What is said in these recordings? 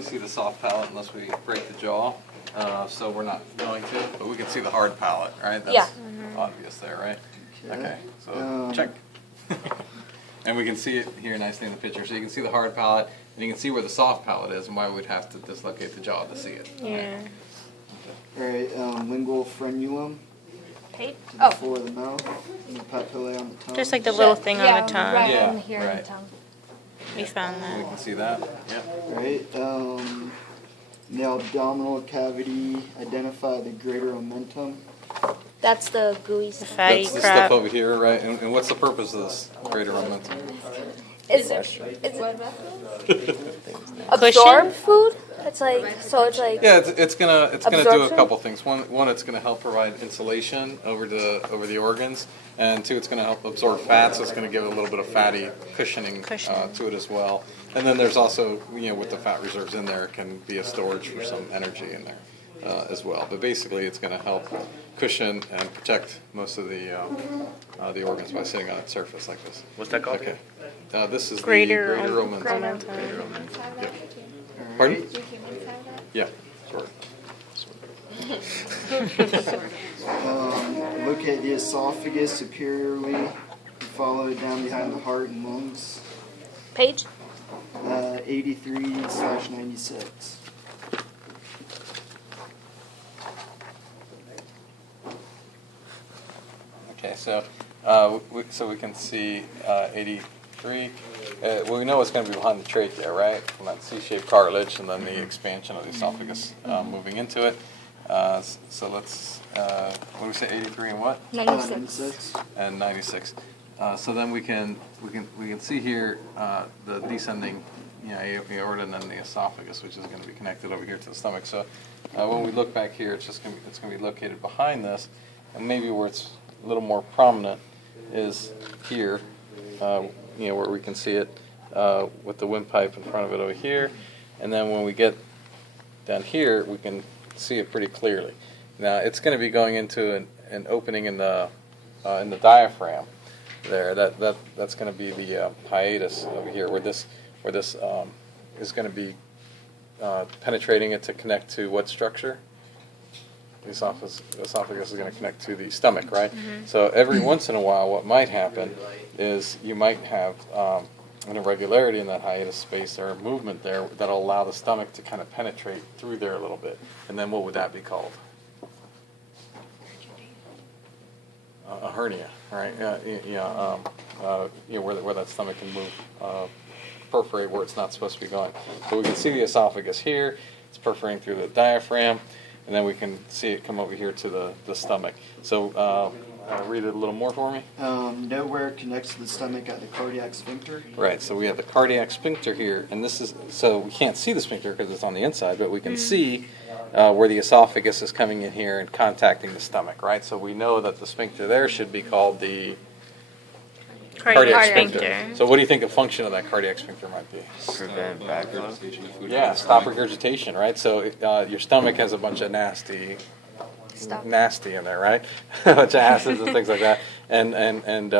really see the soft palate unless we break the jaw, so we're not going to. But we can see the hard palate, right? That's obvious there, right? Okay, so check. And we can see it here nicely in the picture. So you can see the hard palate, and you can see where the soft palate is, and why we'd have to dislocate the jaw to see it. Yeah. All right, lingual frenulum. Page? To the floor of the mouth, and the papillae on the tongue. Just like the little thing on the tongue. Right Yeah, in here on right. the tongue. We found We that. can see that. Yeah. Right, the abdominal cavity, identify the greater omentum. That's the gooey stuff. Fatty That's the crap. stuff over here, right? And what's the purpose of this greater momentum? Is it absorb food? It's like, so it's like, Yeah, it's gonna do a Absorption? couple things. One, it's gonna help provide insulation over the organs, and two, it's gonna help absorb fat, so it's gonna give it a little bit of fatty cushioning to it as well. And then there's also, with the fat reserves in there, it can be a storage for some energy in there as well. But basically, it's gonna help cushion and protect most of the organs by sitting on its surface like this. What's that called? Okay. This is Greater the greater omentum. omentum. Yep. Alright. Pardon? Yeah. Sort of. Look at the esophagus superiorly, follow it down behind the heart and lungs. page? 83/96. Okay, so we can see 83. Well, we know it's going to be behind the trachea, right? From that C-shaped cartilage, and then the expansion of the esophagus moving into it. So let's what do we say? 83 and what? 96. And 96. So then we can see here the descending aorta and then the esophagus, which is going to be connected over here to the stomach. So when we look back here, it's going to be located behind this, and maybe where it's a little more prominent is here, where we can see it with the windpipe in front of it over here, and then when we get down here, we can see it pretty clearly. Now it's going to be going into an opening in the diaphragm there. That's going to be the hiatus over here, where this is going to be penetrating it to connect to what structure? The esophagus is going to connect to the stomach, right? Mm-hmm. So every once in a while, what might happen is you might have an irregularity in that hiatus space or a movement there that'll allow the stomach to kind of penetrate through there a little bit. And then what would that be called? A hernia, right? Where that stomach can move, perforate where it's not supposed to be going. So we can see the esophagus here. It's perforating through the diaphragm. And then we can see it come over here to the stomach. So read it a little more for me. Nowhere connects to the stomach at the cardiac sphincter. Right, so we have the cardiac sphincter here, and this is, so we can't see the sphincter because it's on the inside, but we can see where the esophagus is coming in here and contacting the stomach, right? So we know that the sphincter there should be called the cardiac sphincter. So what do you think the function of that cardiac sphincter might be? Prevent backflow. Yeah, stop regurgitation, right? So your stomach has a bunch of nasty in there, right? A bunch of acids and things like that. And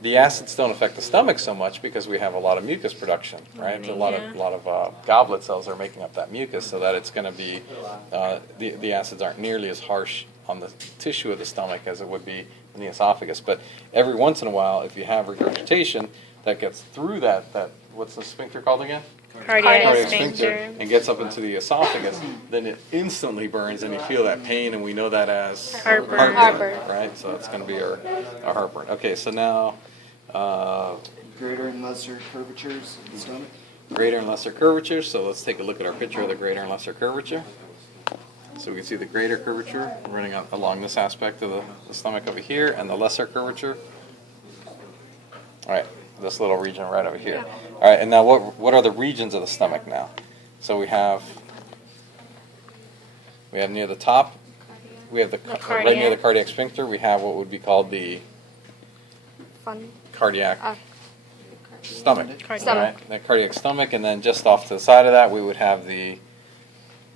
the acids don't affect the stomach so much because we have a lot of mucus production, right? A lot of goblet cells are making up that mucus, so that it's going to be the acids aren't nearly as harsh on the tissue of the stomach as it would be in the esophagus. But every once in a while, if you have regurgitation that gets through that what's the sphincter called again? Cardiac sphincter. And gets up into the esophagus, then it instantly burns and you feel that pain, and we know that as Heartburn. right? So that's going to be our heartburn. Okay, so now Greater and lesser curvatures of the stomach. greater and lesser curvature. So let's take a look at our picture of the greater and lesser curvature. So we can see the greater curvature running along this aspect of the stomach over here, and the lesser curvature. All right, this little region right over here. All right, and now what are the regions of the stomach now? So we have near the top, we have right near the cardiac sphincter, we have what would be called the cardiac stomach. Right? The cardiac stomach, and then just off to the side of that, we would have the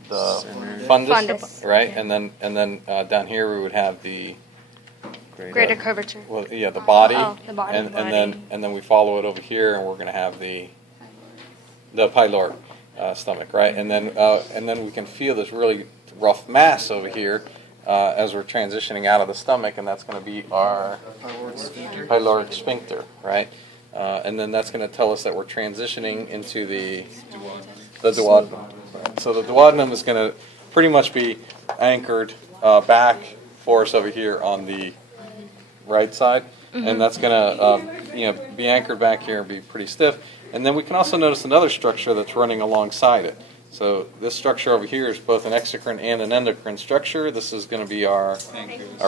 fundus, right? And then down here we would have the Greater curvature. well, yeah, the body. Oh, the body. And then we follow it over here, and we're going to have the pyloric. stomach, right? And then we can feel this really rough mass over here as we're transitioning out of the stomach, and that's going to be our pyloric sphincter, right? And then that's going to tell us that we're transitioning into the duodenum. So the duodenum is going to pretty much be anchored back for us over here on the right side, and that's going to be anchored back here and be pretty stiff. And then we can also notice another structure that's running alongside it. So this structure over here is both an exocrine and an endocrine structure. This is going to be our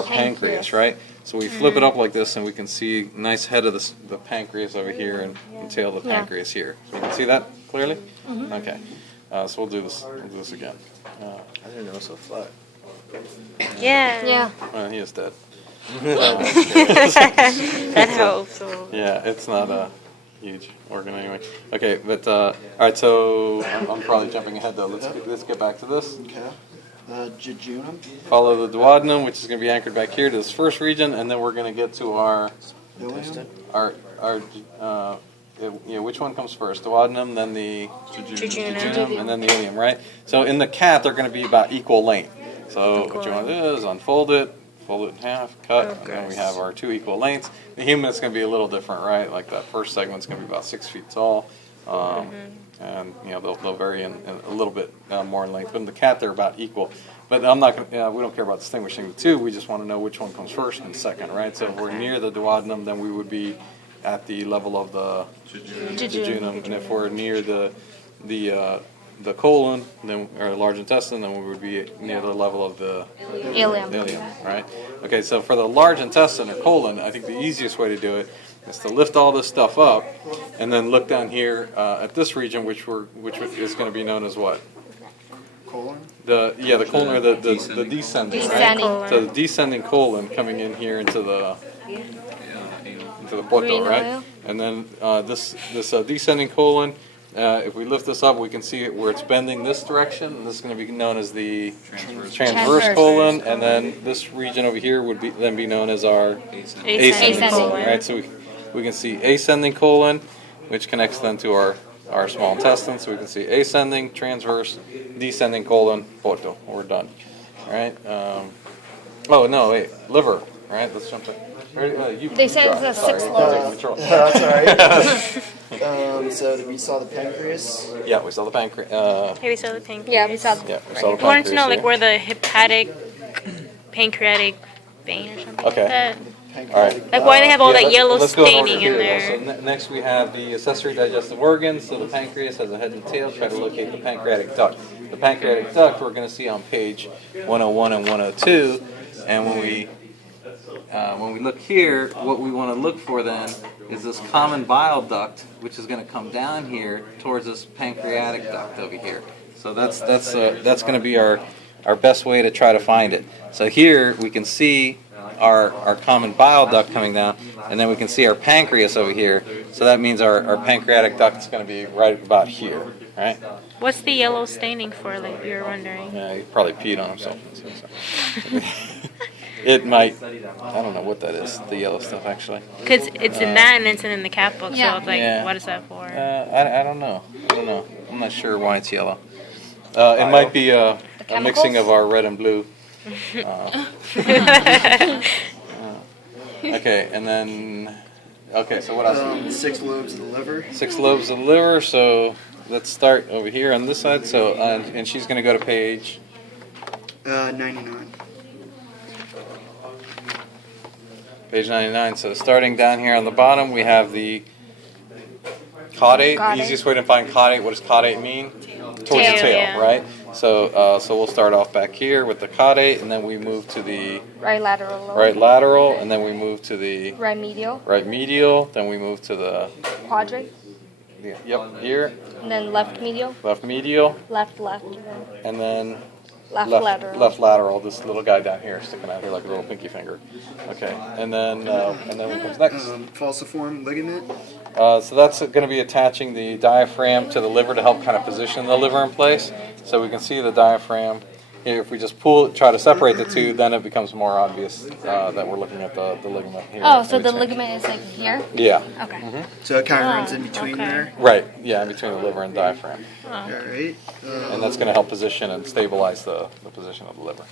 pancreas, right? So we flip it up like this, and we can see a nice head of the pancreas over here and tail of the pancreas here. So you can see that clearly? Okay. So we'll do this again. I didn't know it was so flat. Yeah. Yeah. Well, he is dead. That helps. So. Yeah, it's not a huge organ anyway. Okay, but all right. So I'm probably jumping ahead though. Let's get back to this. Okay. Jejunum. Follow the duodenum, which is going to be anchored back here to this first region, and then we're going to get to our which one comes first? Duodenum, then the jejunum, and then the ileum, right? So in the cat, they're going to be about equal length. So what you want to do is unfold it, fold it in half, cut, and then we have our two equal lengths. The human is going to be a little different, right? Like that first segment's going to be about 6 feet tall, and they'll vary in a little bit more in length. But in the cat, they're about equal. But I'm not going to. We don't care about distinguishing the two. We just want to know which one comes first and second, right? So if we're near the duodenum, then we would be at the level of the jejunum, and if we're near the colon, then or large intestine, then we would be near the level of the ileum, right? Okay, so for the large intestine or colon, I think the easiest way to do it is to lift all this stuff up, and then look down here at this region, which is going to be known as what? Colon. The colon or the descending. Right? So the descending colon coming in here into the poto, right? And then this descending colon. If we lift this up, we can see it where it's bending this direction. And this is going to be known as the transverse colon, and then this region over here would then be known as our ascending colon, right? So we can see ascending colon, which connects then to our small intestine. So we can see ascending, transverse, descending colon, poto. We're done. All right. Oh no, wait, liver. Right. Let's jump to. They say it's the sixth lobes. That's all right. So we saw the pancreas. Yeah, we saw the pancreas. Hey, we saw the pancreas. Yeah, we saw the Yeah, we saw the pancreas. I wanted to know like here. where the hepatic pancreatic vein or something Okay. like that. Pancreatic. Like why they have all that let's- yellow let's go in order staining in here. there. So next we have the accessory digestive organs. So the pancreas has a head and tail. Try to locate the pancreatic duct. The pancreatic duct we're going to see on page 101 and 102. And when we look here, what we want to look for then is this common bile duct, which is going to come down here towards this pancreatic duct over here. So that's going to be our best way to try to find it. So here we can see our common bile duct coming down, and then we can see our pancreas over here. So that means our pancreatic duct is going to be right about here, right? What's the yellow staining for? Like you were wondering. Yeah, he probably peed on himself. It might. I don't know what that is. The yellow stuff, actually. Because it's in that and it's in the cat book, Yeah. so it's like, Yeah. what is that for? I don't know. I'm not sure why it's yellow. It might be a mixing of our red and blue. Okay, and then. Okay, so what else? 6 lobes of the liver. 6 lobes of the liver. So let's start over here on this side. So and she's going to go to page 99. Page 99. So starting down here on the bottom, we have the caudate. The easiest way to find caudate. What does caudate mean? Towards the tail, yeah. right? So we'll start off back here with the caudate, and then we move to the right lateral lobe. right lateral, and then we move to the Right medial. right medial. Then we move to the Quadrant. here, And then left medial. left medial, Left. and then Left lateral. left lateral. This little guy down here sticking out here like a little pinky finger. Okay, and then what comes next? Falciform ligament. So that's going to be attaching the diaphragm to the liver to help kind of position the liver in place. So we can see the diaphragm if we just try to separate the two, then it becomes more obvious that we're looking at the ligament here. Oh, so in the between. ligament is like here? Yeah. Okay. So it kind of runs in Oh, between okay. there. Right. Yeah, in between the liver and diaphragm, All right. and that's going to help position and stabilize the position of the liver.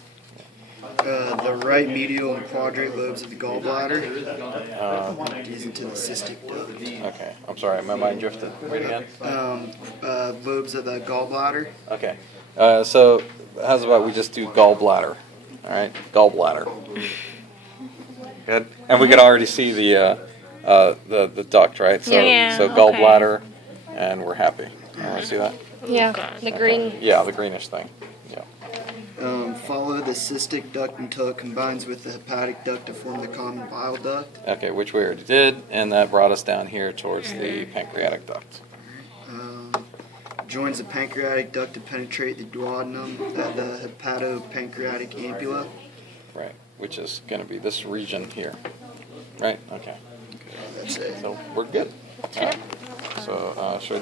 The right medial and quadrate lobes of the gallbladder is into the cystic duct. Okay. I'm sorry, my mind drifted. Wait again. Lobes of the gallbladder. Okay. So how's about we just do gallbladder? All right, gallbladder. Good. And we can already see the duct, right? So Yeah, so okay. gallbladder, and we're happy. All right, see that? Yeah. The green. Yeah, the greenish thing. Yeah. Follow the cystic duct until it combines with the hepatic duct to form the common bile duct. Okay, which we already did, and that brought us down here towards the pancreatic duct. Joins the pancreatic duct to penetrate the duodenum at the hepatopancreatic ampulla. Right, which is going to be this region here. Right? Okay. That's it. So we're good. So should I